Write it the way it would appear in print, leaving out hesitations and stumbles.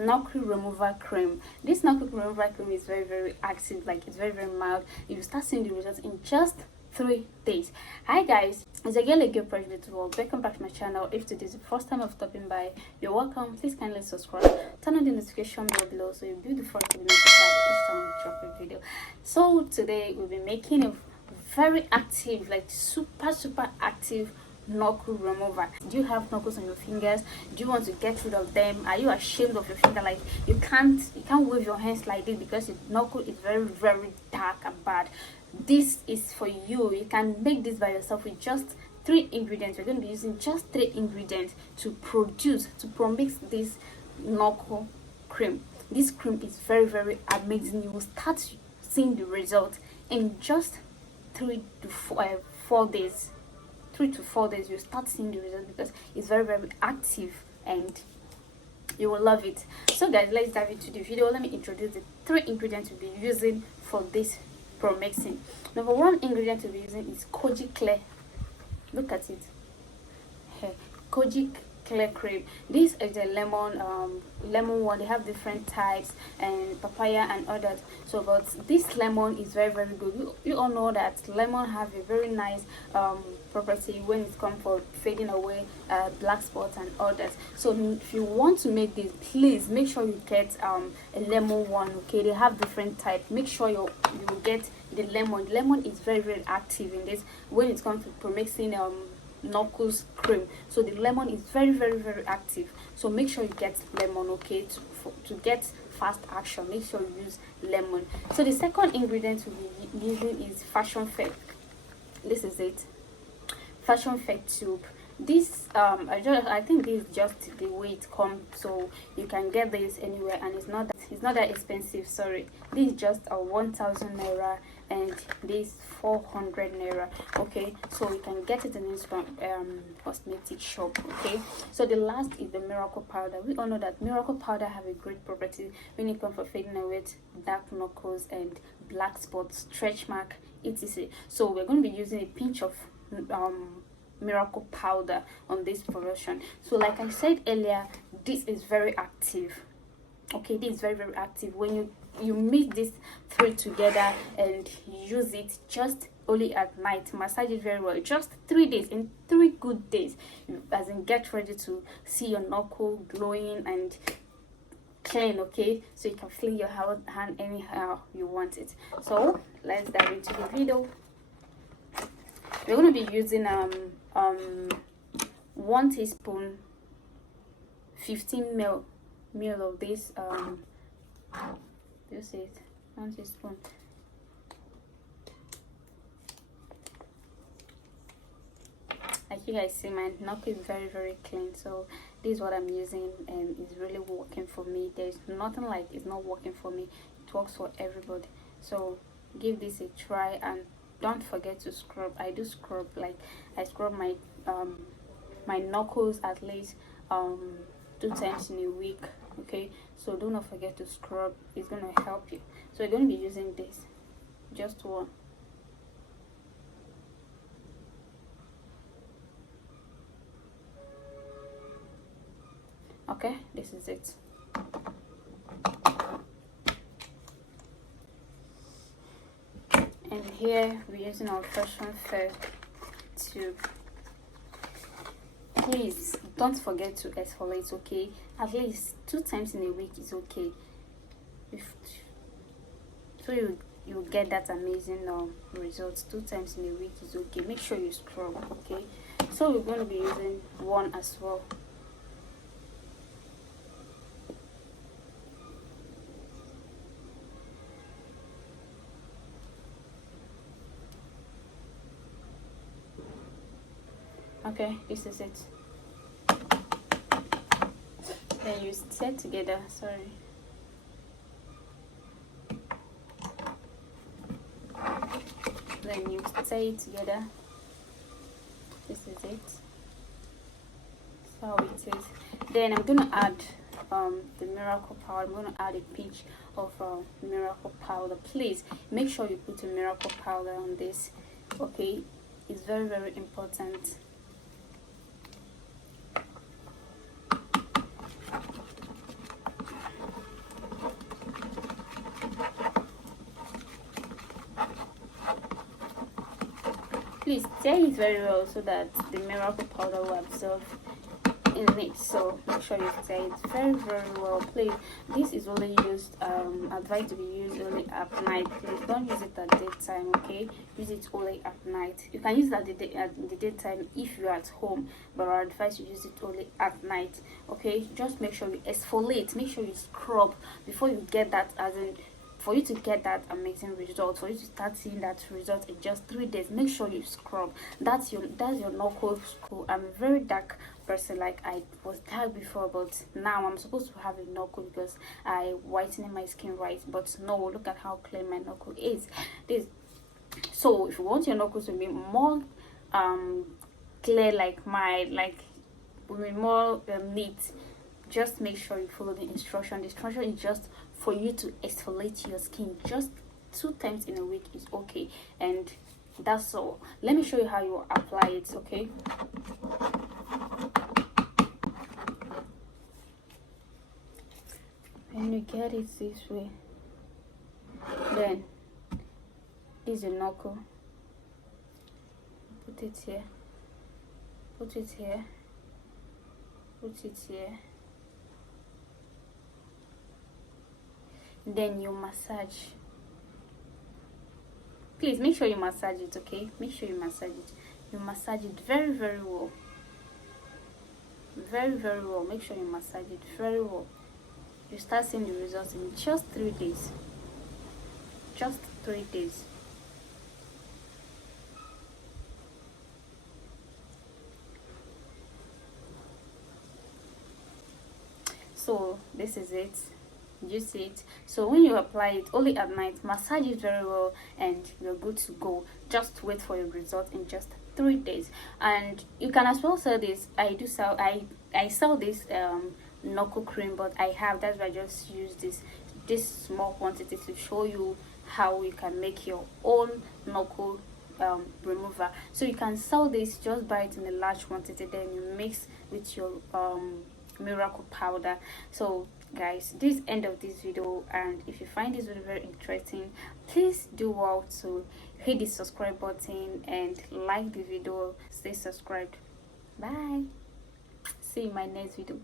knuckle remover cream. This knuckle remover cream is very active, like it's very mild. You start seeing the results in just 3 days. Hi guys, it's a girl Project World. Welcome back to my channel. If today is the first time of stopping by, you're welcome. Please kindly subscribe, turn on the notification bell below so you'll be the first to be notified each time we drop a video. So today we'll be making a very active, like super active knuckle remover. Do you have knuckles on your fingers? Do you want to get rid of them? Are you ashamed of your finger? Like you can't wave your hands like this because your knuckle is very dark and bad. This is for you. You can make this by yourself with just 3 ingredients. We're going to be using just 3 ingredients to mix this knuckle cream. This cream is very amazing. You will start seeing the result in just 3 to 4 days. 3 to 4 days you start seeing the result because it's very active and you will love it. So guys, let's dive into the video. Let me introduce the 3 ingredients we'll be using for this pro mixing. Number 1 ingredient we'll be using is Koji Clear. Look at it here, Koji Clear cream. This is a lemon one. They have different types, and papaya and others. So but this lemon is very good. You all know that lemon have a very nice property when it comes for fading away black spots and others. So if you want to make this, please make sure you get a lemon one. Okay, they have different types. Make sure you get the lemon. Lemon is very active in this when it comes to mixing knuckles cream. So the lemon is very active, so make sure you get lemon. Okay, to get fast action, make sure you use lemon. So the second ingredient we'll be using is Fashion Fake. This is it, Fashion Fake tube. This I think this is just the way it comes, so you can get this anywhere and it's not that expensive. Sorry, this is just a 1,000 naira and this 400 naira. Okay, so you can get it in this cosmetic shop. Okay, so the last is the miracle powder. We all know that miracle powder have a great property when it comes for fading away dark knuckles and black spots, stretch mark, etc. So we're going to be using a pinch of miracle powder on this production. So like I said earlier, this is very active. Okay, this is very active. When you mix these 3 together and use it just only at night, massage it very well, just 3 days. In 3 good days, as in get ready to see your knuckle glowing and clean. Okay, so you can feel your hand anyhow you want it. So let's dive into the video. We're going to be using 1 teaspoon 15 ml of this you see it, 1 teaspoon. Like you guys see, my knuckle is very clean, so this is what I'm using and it's really working for me. There's nothing like it's not working for me. It works for everybody, so give this a try and don't forget to scrub. I do scrub, like I scrub my my knuckles at least 2 times in a week. Okay, so do not forget to scrub. It's going to help you. So we're going to be using this, just 1. Okay, this is it. And here we're using our Fashion Fake tube. Please don't forget to exfoliate. Okay, at least 2 times in a week is okay. So you get that amazing results. 2 times in a week is okay. Make sure you scrub. Okay, so we're going to be using 1 as well. Okay, this is it. Then you set together. Sorry. Then you tie it together. This is it. So it is. Then I'm gonna add the miracle powder. I'm gonna add a pinch of miracle powder. Please make sure you put a miracle powder on this. Okay, it's very important. Please stir it very well so that the miracle powder will absorb in it. So make sure you stir it very well. Please, this is only used advised to be used only at night. Please don't use it at daytime, okay? Use it only at night. You can use it at the daytime if you're at home, but I advise you use it only at night, okay? Just make sure you exfoliate, make sure you scrub before you get that, as in for you to get that amazing result, for you to start seeing that result in just 3 days. Make sure you scrub. That's your knuckle school. I'm a very dark person, like I was dark before, but now I'm supposed to have a knuckle because I whitening my skin, right? But no, look at how clear my knuckle is. This So if you want your knuckles to be more clear, like will be more neat, just make sure you follow the instruction. The instruction is just for you to exfoliate your skin just 2 times in a week is okay, and that's all. Let me show you how you apply it, okay? When you get it this way, then this is your knuckle. Put it here, put it here, put it here. Then you massage. Please make sure you massage it, okay? Make sure you massage it. You massage it very well. Very well. Make sure you massage it very well. You start seeing the results in just 3 days. Just 3 days. So this is it. You see it. So when you apply it only at night, massage it very well, and you're good to go. Just wait for your result in just 3 days. And you can as well sell this. I sell this knuckle cream, but that's why I just use this small quantity to show you how you can make your own knuckle remover. So you can sell this, just buy it in a large quantity, then you mix with your miracle powder. So guys, this is end of this video, and if you find this video very interesting, please do well to hit the subscribe button and like the video. Stay subscribed. Bye. See you in my next video.